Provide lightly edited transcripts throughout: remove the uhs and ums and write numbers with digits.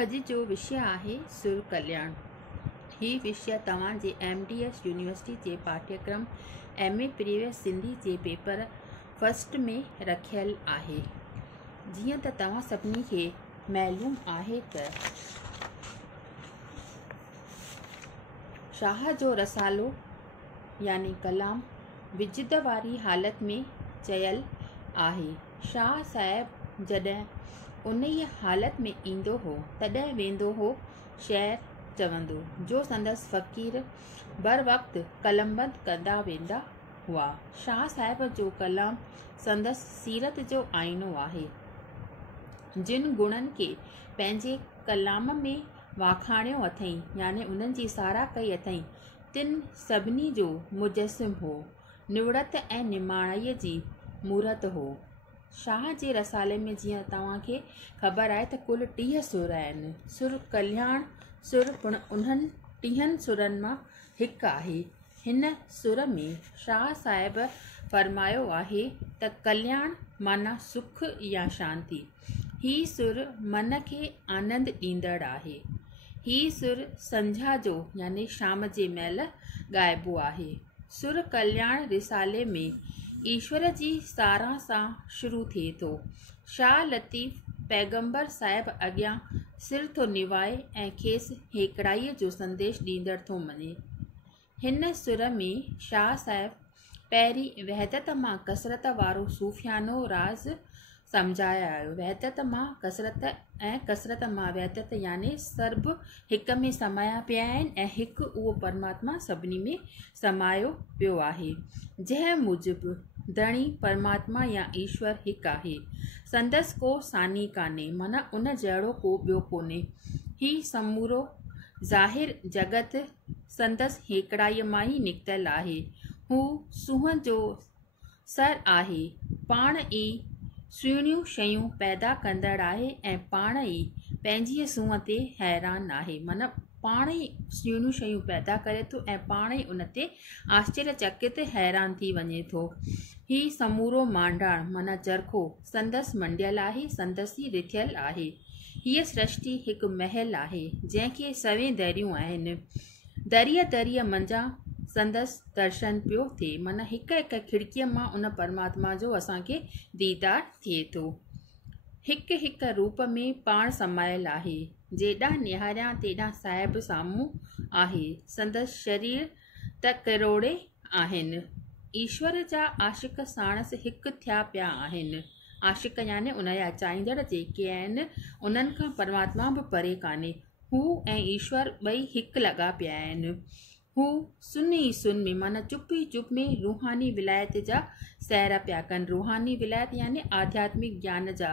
अॼु जो विषय आहे सुर कल्याण। ही विषय तव्हांजे MDS यूनिवर्सिटी जे पाठ्यक्रम MA प्रीवियस सिंधी जे पेपर फर्स्ट में रखियल आहे। जीअं त तव्हां सभिनी खे मालूम आहे त शाह जो रसालो यानी कलाम विजद वारी हालत में चयल आहे। शाह साहिब जॾहिं उन हालत में ईंदो हो तॾहिं वेंदो हो शेर चवंदो जो संदसि फ़क़ीर बर वक़्त कलमबंद कंदा वेंदा हुआ। शाह साहिब जो कलाम संदसि सीरत जो आईनो आहे। जिन गुणनि खे पंहिंजे कलाम में वाखाणियो अथई यानी उन्हनि जी साराह कई अथई तिन सभिनी जो मुजस्सिम हो, निवड़त ऐं निमाणीअ जी मूरत हो। शाह जे रसाले में जीअं तव्हांखे ख़बर आहे त कुल 30 सुर आहिनि। सुर कल्याण सुर पिणु उन्हनि 30 सुरनि मां हिकु आहे। हिन सुर में शाह साहिब फरमायो आहे त कल्याण माना सुख या शांती। ही सुर मन खे आनंद ॾींदड़ आहे। ही सुर संझा जो यानी शाम जे महिल ॻाइबो आहे। सुर कल्याण रिसाले में ईश्वर जी साराह सां शुरू थिए थो। शाह लतीफ़ पैगंबर साहिब अॻियां सिर थो निवाए ऐं खेसि हेकड़ाईअ जो संदेश ॾींदड़ थो मञे। हिन सुर में शाह साहिब पहिरीं वहदत मां कसरत वारो सूफ़ियानो राज़ सम्झाया आयो। वहदत मां कसरत ऐं कसरत मां वहदत यानी सर्ब हिक में समाया पिया आहिनि ऐं हिकु उहो परमात्मा सभिनी में समायो पियो आहे। जंहिं मूजिबि धणी परमात्मा या ईश्वर हिकु आहे। संदसि को सानी कान्हे माना उन जहिड़ो को ॿियो कोन्हे। ही समूरो ज़ाहिर जगत संदसि हेकड़ाईअ मां ई निकितल आहे। हू सूंहं जो सर आहे, पाण ई सुहिणियूं शयूं पैदा कंदड़ आहे ऐं पाण ई पंहिंजी सूंहं ते हैरान आहे। माना पाण ई सुहिणियूं शयूं पैदा करे थो ऐं पाण ई उन ते आश्चर्यचकित हैरान थी वञे थो। ही समूरो मांडाण माना चरखो संदसि मंडियल आहे, संदसि ई रिथियल आहे। हीअ सृष्टि हिकु महल आहे जंहिंखे सवें दरियूं आहिनि। दरीअ दरीअ मंझां संदसि दर्शन पियो थिए माना हिकु हिकु खिड़कीअ मां उन परमात्मा जो असांखे दीदार थिए थो। हिकु हिकु रूप में पाण समायल आहे। जेॾां निहारियां तेॾां साहिब साम्हूं आहे। संदसि शरीर त करोड़े आहिनि। ईश्वर जा आशिक साणसि हिकु थिया पिया आहिनि। आशिक यानी उनजा चाहींदड़ जेके आहिनि उन्हनि खां परमात्मा बि परे कान्हे। हू ऐं ईश्वर ॿई हिकु लॻा पिया आहिनि। हू सुन ई सुन में माना चुप ई चुप में रूहानी विलायत जा सैर पिया कनि। रूहानी विलायत यानी आध्यात्मिक ज्ञान जा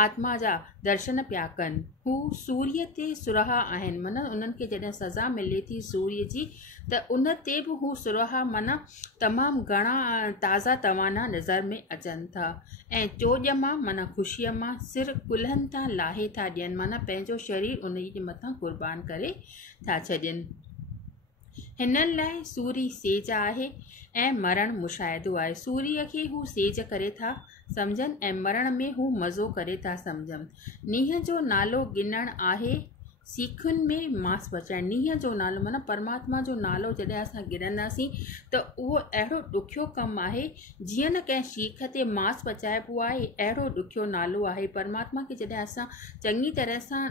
आत्मा जा दर्शन पिया कनि। हू सूर्य ते सुरहा आहिनि माना उन्हनि खे जॾहिं सज़ा मिले थी सूर्य जी त उन ते बि हू सुरहा माना तमामु घणा ताज़ा तवाना नज़र में अचनि था ऐं चोॼ मां माना ख़ुशीअ मां सिर कुल्हनि था लाहे था ॾियनि माना पंहिंजो शरीर उन जे मथां कुर्बान करे था छॾनि। हिननि लाइ सूर्य सेज आहे ऐं मरण मुशाहिदो आहे। सूर्य खे हू सेज करे था सम्झनि ऐं मरण में हू मज़ो करे था सम्झनि। नींहं जो नालो गिनण आहे सीखुनि में मांस पचाइण। नींहं जो नालो माना परमात्मा जो नालो जॾहिं असां गिरंदासीं त उहो अहिड़ो ॾुखियो कमु आहे जीअं न कंहिं शीख ते मांस पचाइबो आहे अहिड़ो ॾुखियो नालो आहे। परमात्मा खे जॾहिं असां चङी तरह सां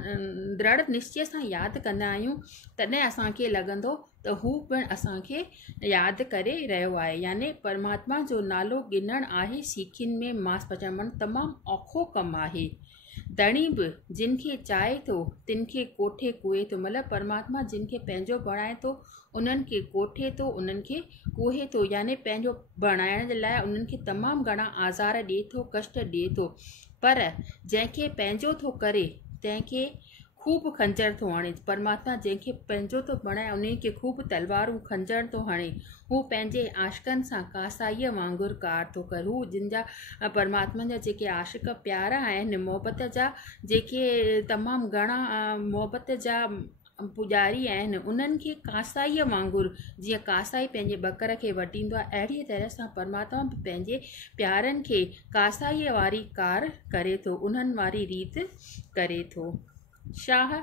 दृढ़ निश्चय सां यादि कंदा आहियूं तॾहिं असांखे लॻंदो त हू पिणु असांखे यादि करे रहियो आहे। यानी परमात्मा जो नालो गिनण आहे सीखियुनि में मांस पचाइण माना तमामु औखो कमु आहे। धणी बि जिन खे चाहे थो तिन खे कोठे कुए थो मतिलबु परमात्मा जिन खे पंहिंजो बणाए थो उन्हनि खे कोठे थो उन्हनि खे कुहे थो यानी पंहिंजो बणाइण जे लाइ उन्हनि खे तमामु घणा आज़ार ॾिए थो, कष्ट ॾिए थो। पर जंहिंखे पंहिंजो थो करे तंहिंखे ख़ूब खंजर थो हणे। परमात्मा जंहिंखे पंहिंजो थो बणाए उन्हनि खे ख़ूब तलवारूं खंजर थो हणे। हू पंहिंजे आशिकनि सां कासाईअ वांगुरु कार थो करे। हू जिन जा परमात्मा जा जेके आशिक प्यारा आहिनि मोहबत जा जेके तमामु घणा मोहबत जा पुॼारी आहिनि उन्हनि खे कासाईअ वांगुरु जीअं कासाई पंहिंजे ॿकर खे वटींदो आहे अहिड़ी तरह सां परमात्मा बि पंहिंजे प्यारनि खे कासाईअ वारी कार करे थो, उन्हनि वारी रीति करे थो। शाह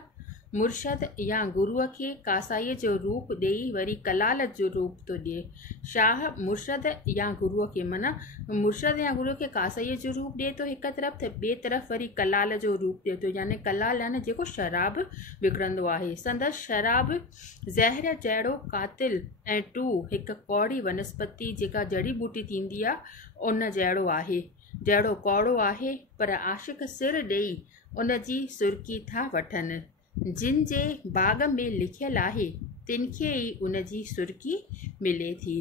मुर्शद या गुरुअ खे कासाईअ जो रूप ॾेई वरी कलाल जो रूप थो ॾिए। शाह मुर्शद या गुरुअ खे माना मुर्शद या गुरुअ खे कासाईअ जो रूप ॾिए थो हिकु तरफ़, त ॿिए तरफ़ वरी कलाल जो रूप ॾिए थो, यानी कलाल यानी जेको शराब विकिणंदो आहे। संदसि शराब ज़हर जहिड़ो कातिल ऐं टू हिकु कौड़ी वनस्पति जेका जड़ी बूटी थींदी आहे उन जहिड़ो आहे, जहिड़ो कौड़ो आहे, पर आशिक़ सिर ॾेई उन जी सुर्की था वठनि। जिन जे बाग़ में लिखियलु आहे तिनखे ई उन जी सुर्की मिले थी।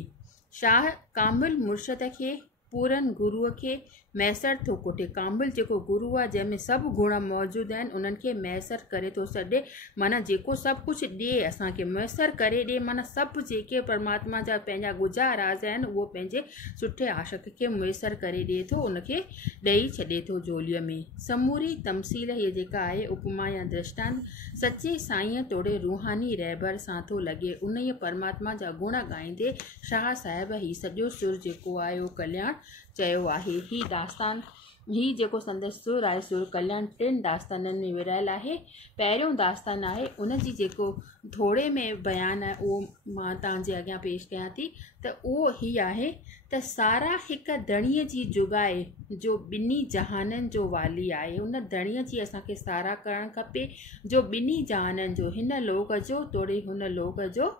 शाह कामिल मुर्शद खे पूरन गुरुअ खे मैसर थो कोठे। कामिल जेको गुरु आहे जंहिंमें सभु गुण मौजूदु आहिनि उन्हनि खे मैसर करे थो छॾे, माना जेको सभु कुझु ॾिए असांखे मैसर करे ॾिए, माना सभु जेके परमात्मा जा पंहिंजा गुजा राज आहिनि उहो पंहिंजे सुठे आशिक़ खे मैसर करे ॾिए थो, उनखे ॾेई छॾे थो झोलीअ में। समूरी तमसील हीअ जेका आहे उपमा या दृष्टांत सचे साईं तोड़े रूहानी रहबर सां थो लॻे। उन ई परमात्मा जा गुण ॻाईंदे शाह साहिब ही सॼो सुर जेको आहे उहो कल्याण चयो आहे। ही दास्तान ही जेको संदसि सुर आहे सुर कल्याण टिनि दास्ताननि में विरहायल आहे। पहिरियों दास्तान आहे उन जी जेको थोरे में बयानु आहे उहो मां तव्हांजे अॻियां पेश कयां थी, त उहो ही आहे त सारा हिकु धणीअ जी जुगाए जो ॿिन्ही जहाननि जो वाली आहे। उन धणीअ जी असांखे सारा करणु खपे जो ॿिन्ही जहाननि जो, हिन लोक जो तोड़े हुन लोक जो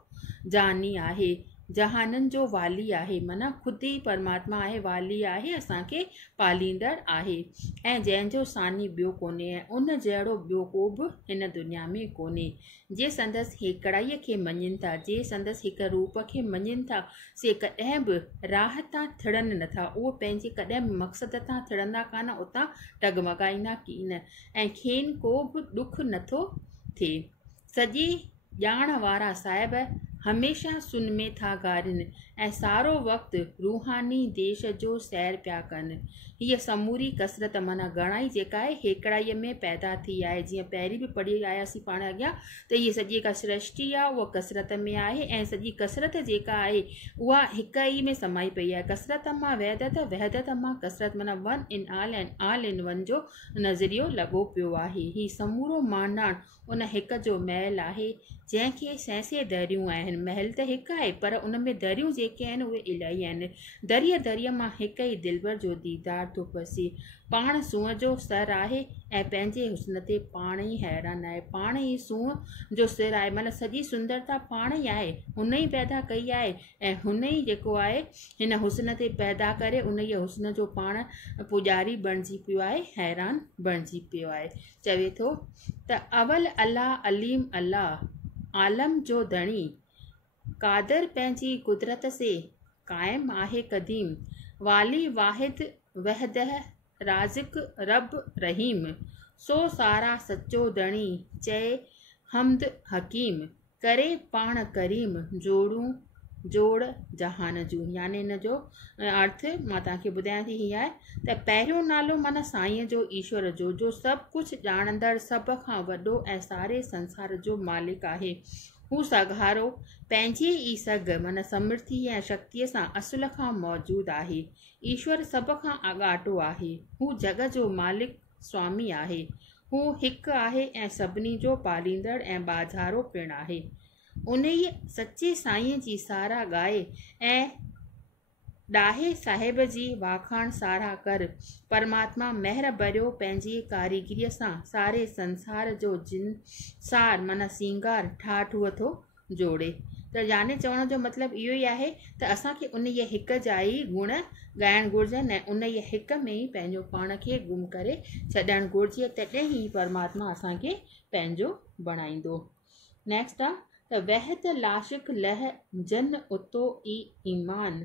जानी आहे, जहाननि जो वाली आहे, माना ख़ुदि ई परमात्मा आहे, वाली आहे, असांखे पालींदड़ आहे ऐं जंहिंजो सानी ॿियो कोन्हे ऐं उन जहिड़ो ॿियो को बि हिन दुनिया में कोन्हे। जे संदसि हिकिड़ाईअ खे मञनि था, जे संदसि हिकु रूप खे मञनि था, से कॾहिं बि राह तां थिड़नि नथा, उहो पंहिंजे कॾहिं बि मक़सद तां थिड़ंदा कान, उतां टगमगाईंदा कीन ऐं खेनि को बि ॾुख नथो थिए। सॼी ॼाण वारा साहिब हमेशह सुन में था गारिन ऐं सारो वक़्तु रूहानी देश जो सैर पिया कनि। हीअ समूरी कसरत माना घणाई जेका आहे हेकड़ाईअ में पैदा थी आहे। जीअं पहिरीं बि पढ़ी आयासीं पाण अॻियां त हीअ सॼी जेका सृष्टि आहे उहा कसरत में आहे ऐं सॼी कसरत जेका आहे उहा हिक ई में समाई पई आहे। कसरत मां वहदत, वहदत मां कसरत, माना one in all and all in one जो नज़रियो लॻो पियो आहे। हीअ समूरो मांडाण उन हिक जो महल आहे जंहिंखे सैंसे दरियूं आहिनि। महल त हिकु आहे पर उन में दरियूं जेके आहिनि उहे इलाही आहिनि। दरीअ दरीअ मां हिकु ई दिलबर जो दीदार थो पसे। पाण सूंहं जो सर आहे ऐं पंहिंजे हुस्न ते पाण ई हैरान आहे। पाण ई सूंहं जो सिर आहे, माना सॼी सुंदरता पाण ई आहे, हुन ई पैदा कई आहे ऐं हुन ई जेको आहे हिन हुस्न ते पैदा करे उन ई हुस्न जो पाण पुॼारी बणिजी पियो आहे, हैरान बणिजी पियो आहे। चवे थो त अवल अल्लाह अलीम अल्लाह आलम जो धणी, कादर पंहिंजी कुदरत से क़ाइम आहे क़दीम, वाली वाहिद वहदह राज़िक रब रहीम, सो सारा सचो धणी चए हमद हकीम, करे पाण करीम जोड़ूं जोड़ जहान जूं। यानी हिन जो अर्थ मां तव्हांखे ॿुधायां थी। हीअ आहे त पहिरियों नालो माना साईं जो, ईश्वर जो, जो सभु कुझु ॼाणंदड़, सभ खां वॾो ऐं सारे संसार जो मालिक आहे। हू सघारो पंहिंजे ई सघ माना समर्थी ऐं शक्तीअ सां असुल खां मौजूदु आहे। ईश्वर सभ खां अॻाटो आहे। हू जग जो मालिक स्वामी आहे। हू हिकु आहे ऐं सभिनी जो पालींदड़ ऐं बाज़ारो पिणु आहे। उन ई सचे साईं जी सारा ॻाए ऐं ॾाहे साहिब जी वाखाण सारा कर। परमात्मा महर भरियो पंहिंजी कारीगरीअ सां सारे संसार जो जिनसार माना सिंगार ठाठूअ थो जोड़े। त याने चवण जो मतिलबु इहो ई आहे त असांखे उन ई हिक जा ई गुण ॻाइणु घुरिजनि ऐं उन ई हिक में ई पंहिंजो पाण खे गुम करे छॾणु घुरिजे, तॾहिं ई परमात्मा असांखे पंहिंजो बणाईंदो। नेक्स्ट आहे त वहद लाशिक लह जन उतो ई ईमान,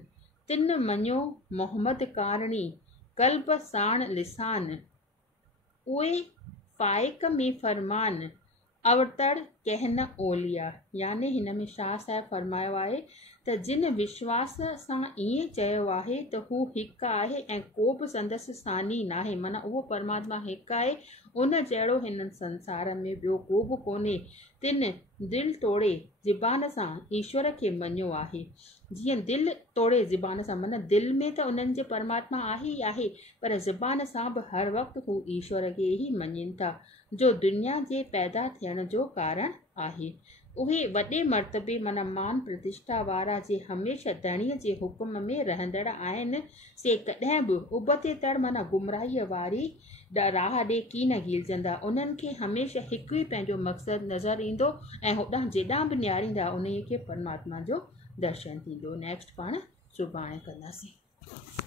तिन मञियो मोहम्मद कारणी कल्ब साण लिसान, उहे फाइक में फरमान अवतड़ कहन ओलिया। याने हिन में शाह साहिब फरमायो आहे त जिन विश्वास सां ईअं चयो आहे त हू हिकु आहे ऐं को बि संदसि सानी नाहे, माना उहो परमात्मा हिकु आहे, उन जहिड़ो हिन संसार में ॿियो को बि कोन्हे, तिन दिलि तोड़े ज़बान सां ईश्वर खे मञियो आहे। जीअं दिलि तोड़े ज़बान सां, माना दिलि में त उन्हनि जे परमात्मा आहे ई आहे, पर ज़बान सां बि हर वक़्तु हू ईश्वर खे ई मञनि था। जो दुनिया जे पैदा थियण जो कारण आहे। उहे वॾे मर्तबे माना मान प्रतिष्ठा वारा जे हमेशह धणीअ जे हुकुम में रहंदड़ आहिनि से कॾहिं बि उबते तड़ माना गुमराहीअ वारी राह ॾे कीन हीलजंदा। उन्हनि खे हमेशह हिकु ई पंहिंजो मक़सदु नज़र ईंदो ऐं होॾां जेॾां बि निहारींदा उन खे परमात्मा जो दर्शन थींदो। नेक्स्ट पाण सुभाणे कंदासीं।